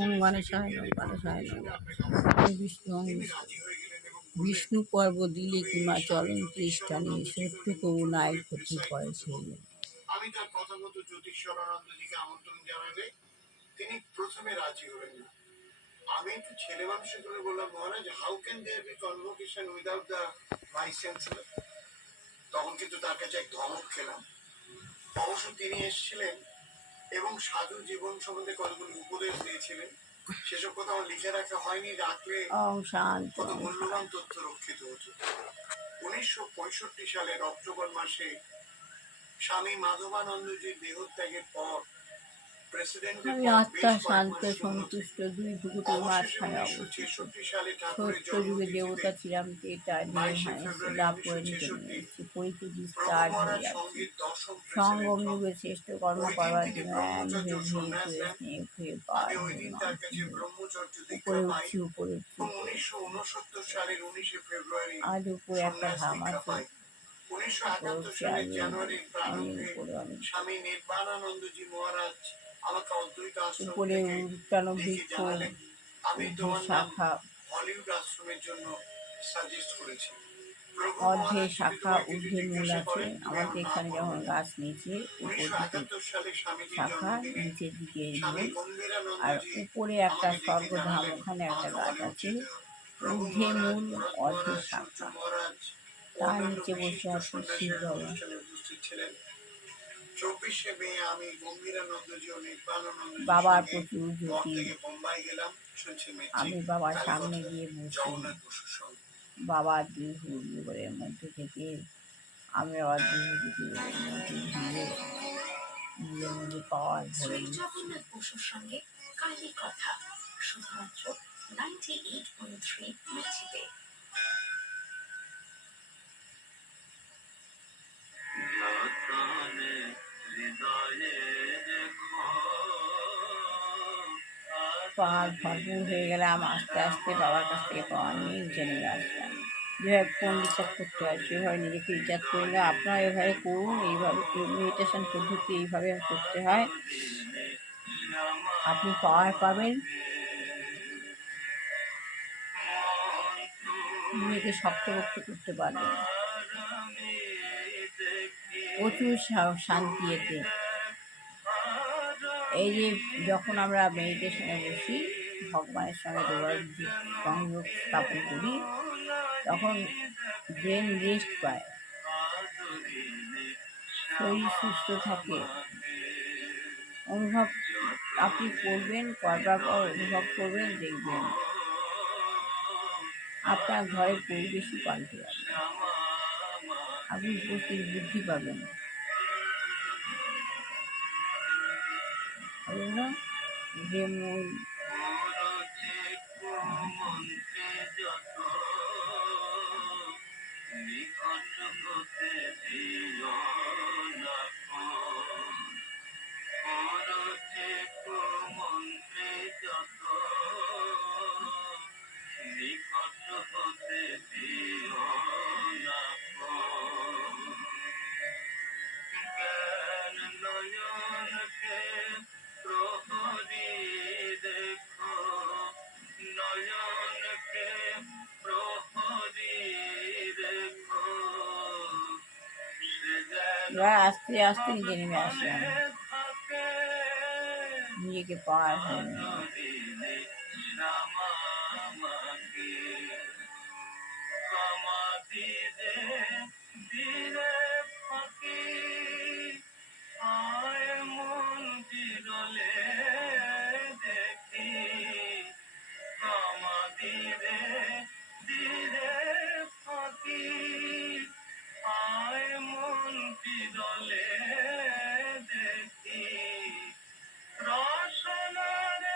ওম গণেশায় নমঃ গণেশায় নমঃ। বিষ্ণু ওম বিষ্ণু পর্ব দিলে কি মা চরণ পৃষ্ঠানে শত্রু কবু নাই ক্ষতি করে সেই। আমি তার কথা মতো জ্যোতিষরানন্দজিকে আমন্ত্রণ জানালে তিনি প্রথমে রাজি হলেন না। আমি একটু ছেলে মানুষের করে বললাম, মহারাজ, how can there be convocation without the vice chancellor? তখন কিন্তু তার কাছে এক ধমক খেলাম। অবশ্য তিনি এসেছিলেন এবং সাধু জীবন সম্বন্ধে কতগুলো উপদেশ দিয়েছিলেন। সেসব কথা আমার লিখে রাখা হয়নি, রাখলে কত মূল্যবান তথ্য রক্ষিত হতো। 1965 সালের অক্টোবর মাসে স্বামী মাধবানন্দজির দেহত্যাগের পর আমি আত্মা শান্ত সন্তুষ্ট দুই ভুকুটির মাঝখানে অবস্থিত। সত্য যুগে দেবতা ছিলাম, এটা নিয়ম হয়েছে, লাভ করে নিতে নিয়েছি, পরিস্থিতি স্টার্ট হয়ে যাচ্ছে। সঙ্গম যুগে শ্রেষ্ঠ কর্ম করবার জন্য উপরে উঠছি উপরে উঠছি। আজ উপরে একটা ধাম আছে, 1971 সালের জানুয়ারির প্রারম্ভে স্বামী নির্বাণানন্দজি মহারাজ আমাকে অদ্বৈত আশ্রম উপরে থেকে উত্তানো লিখে বৃক্ষ, জানালেন, আমি তোমার নাম শাখা হলিউড আশ্রমের জন্য সাজেস্ট করেছি। অর্ধে শাখা ঊর্ধ্বে মূল আছে। আমাদের এখানে যেমন গাছ নিচে, উপর দিকে শাখা, নিচের দিকে মূল, আর উপরে একটা স্বর্গধাম, ওখানে একটা গাছ আছে। ঊর্ধ্বে মূল, অর্ধে শাখা, তার নিচে বসে আছে শিব বাবা। 24শে মে আমি গম্ভীরানন্দজি ও নির্বাণানন্দজি বাবার প্রচুর জ্যোতি। বোম্বাই গেলাম, শুনছি আমি বাবার সামনে গিয়ে বসি, বাবার দুহুর যুগলের মধ্যে থেকে আমি আবার দুহুর যুগলের মধ্যে ঘিরে নিজের মধ্যে পাওয়ার ভরে জগন্নাথ বসুর সঙ্গে কালই কথা, শুধুমাত্র 98.3 মির্চিতে। পাহাড় ভরপুর হয়ে গেলাম, আস্তে আস্তে বাবার কাছ থেকে পাওয়ার নিয়ে নিচে নেমে আসলাম। যেভাবে ফোন রিচার্জ করতে হয় সেভাবে নিজেকে রিচার্জ করে না, আপনারা এভাবে করুন। এইভাবে মেডিটেশন পদ্ধতি এইভাবে করতে হয়, আপনি পাওয়ার পাবেন, নিজেকে শক্তপোক্ত করতে পারবেন, প্রচুর শান্তি এতে। এই যে যখন আমরা মেডিটেশনে বসি, ভগবানের সঙ্গে যোগাযোগ সংযোগ স্থাপন করি, তখন ব্রেন রেস্ট পায়, শরীর সুস্থ থাকে। অনুভব আপনি করবেন, করবার পর অনুভব করবেন, দেখবেন আপনার ঘরের পরিবেশই পাল্টে যাবে, আপনি উপস্থিত বুদ্ধি পাবেন। যে মূল এবার আস্তে আস্তে নিজে নেমে আসলাম, নিজেকে পাওয়ার হয়ে